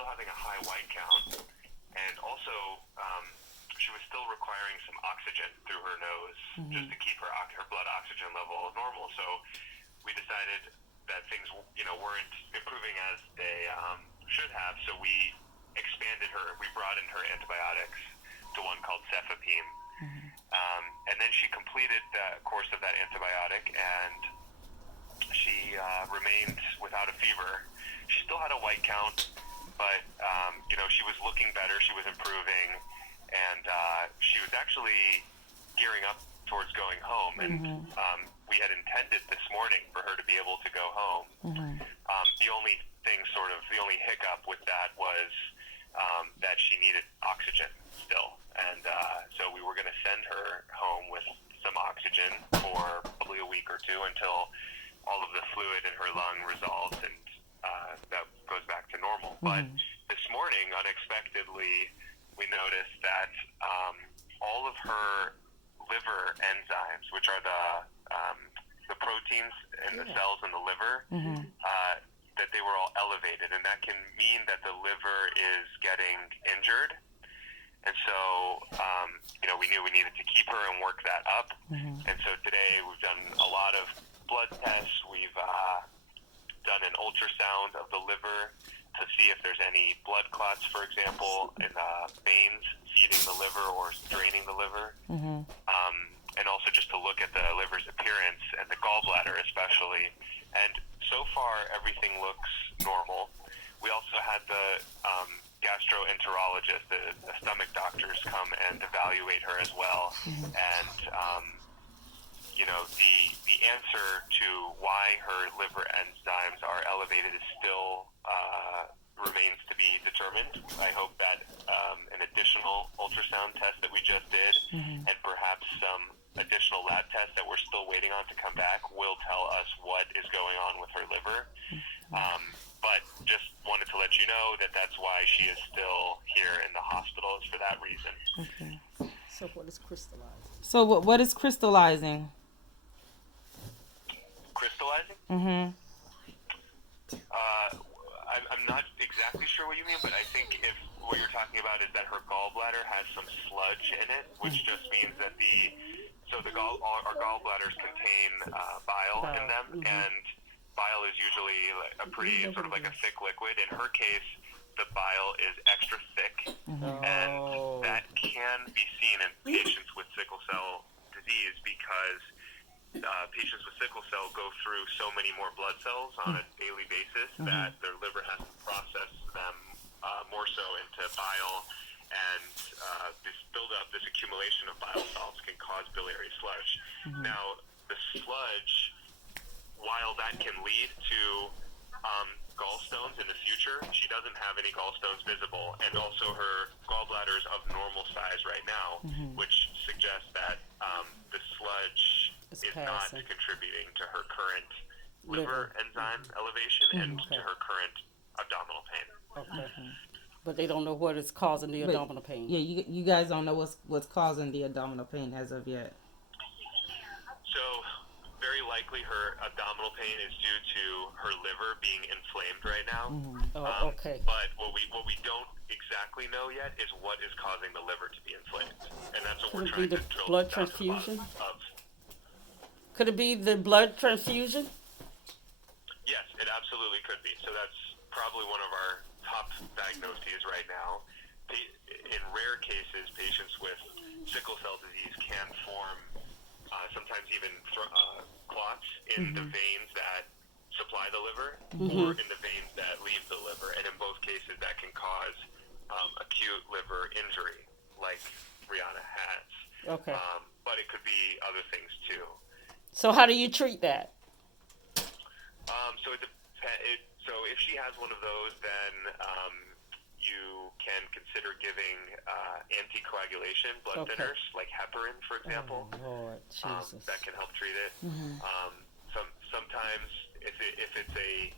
still having a high white count, and also she was still requiring some oxygen through her nose just to keep her blood oxygen level normal. So we decided that things weren't improving as they should have. So we expanded her. We broadened her antibiotics to one called cefepime. And then she completed the course of that antibiotic, and she remained without a fever. She still had a white count, but she was looking better. She was improving, and she was actually gearing up towards going home. And we had intended this morning for her to be able to go home. The only hiccup with that was that she needed oxygen still, and so we were going to send her home with some oxygen for probably a week or two until all of the fluid in her lung resolves and that goes back to normal. But this morning, unexpectedly, we noticed that all of her liver enzymes, which are the proteins in the cells in the liver, that they were all elevated, and that can mean that the liver is getting injured. And so, we knew we needed to keep her and work that up. And so today we've done a lot of blood tests. We've done an ultrasound of the liver to see if there's any blood clots, for example, in the veins feeding the liver or draining the liver. And also just to look at the liver's appearance and the gallbladder especially. And so far, everything looks normal. We also had the gastroenterologist, the stomach doctors, come and evaluate her as well. And, the answer to why her liver enzymes are elevated is still remains to be determined. I hope that an additional ultrasound test that we just did and perhaps some additional lab tests that we're still waiting on to come back will tell us what is going on with her liver. But just wanted to let you know that that's why she is still here in the hospital, is for that reason. Okay. So what is crystallizing? So what is crystallizing? Crystallizing? I'm not exactly sure what you mean, but I think if what you're talking about is that her gallbladder has some sludge in it, which just means that our gallbladders contain bile in them, and bile is usually a pretty sort of like a thick liquid. In her case, the bile is extra thick, and that can be seen in patients with sickle cell disease because patients with sickle cell go through so many more blood cells on a daily basis that their liver has to process them more so into bile, and this buildup, this accumulation of bile salts can cause biliary sludge. Now, the sludge, while that can lead to gallstones in the future, she doesn't have any gallstones visible, and also her gallbladder is of normal size right now, which suggests that the sludge is not contributing to her current liver enzyme elevation and to her current abdominal pain. But they don't know what is causing the abdominal pain. Yeah, you guys don't know what's causing the abdominal pain as of yet. So, very likely her abdominal pain is due to her liver being inflamed right now. But what we don't exactly know yet is what is causing the liver to be inflamed, and that's what we're trying to drill blood down to the transfusion? bottom of. Could it be the blood transfusion? Yes, it absolutely could be. So that's probably one of our top diagnoses right now. In rare cases, patients with sickle cell disease can form sometimes even clots in the veins that supply the liver or in the veins that leave the liver. And in both cases, that can cause acute liver injury, like Rihanna has. But it could be other things too. So how do you treat that? So if she has one of those, then you can consider giving anticoagulation blood thinners, like heparin, for example. Lord Jesus. That can help treat it. Sometimes if it's a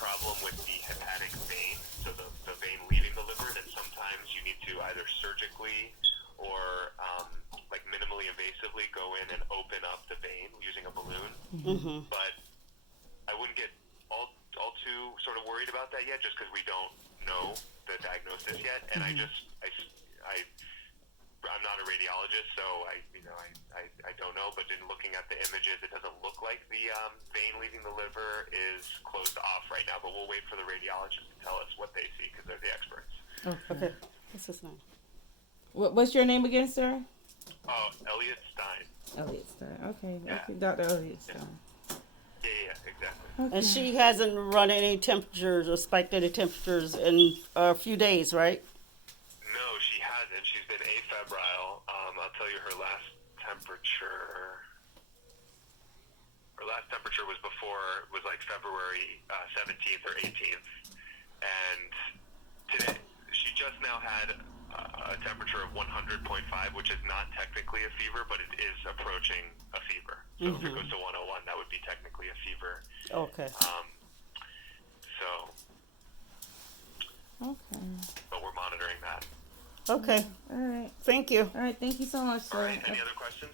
problem with the hepatic vein, so the vein leaving the liver, then sometimes you need to either surgically or like minimally invasively go in and open up the vein using a balloon. But I wouldn't get all too sort of worried about that yet. yet, just because we don't know the diagnosis yet. And I'm not a radiologist, so I don't know. But in looking at the images, it doesn't look like the vein leaving the liver is closed off right now. But we'll wait for the radiologist to tell us what they see because they're the experts. Okay. What's his name? What's your name again, sir? Oh, Elliot Stein. Elliot Stein. Okay. Yeah. Okay, Dr. Elliot Stein. Yeah, exactly. Okay. And she hasn't run any temperatures or spiked any temperatures in a few days, right? No, she hasn't. She's been afebrile. I'll tell you her last temperature. Her last temperature was like February 17th or 18th. And today, she just now had a temperature of 100.5, which is not technically a fever, but it is approaching a fever. So if it goes to 101, that would be technically a fever. Okay. Okay. But we're monitoring that. Okay. All right. Thank you. All right. Thank you so much, sir. All right. Any other questions?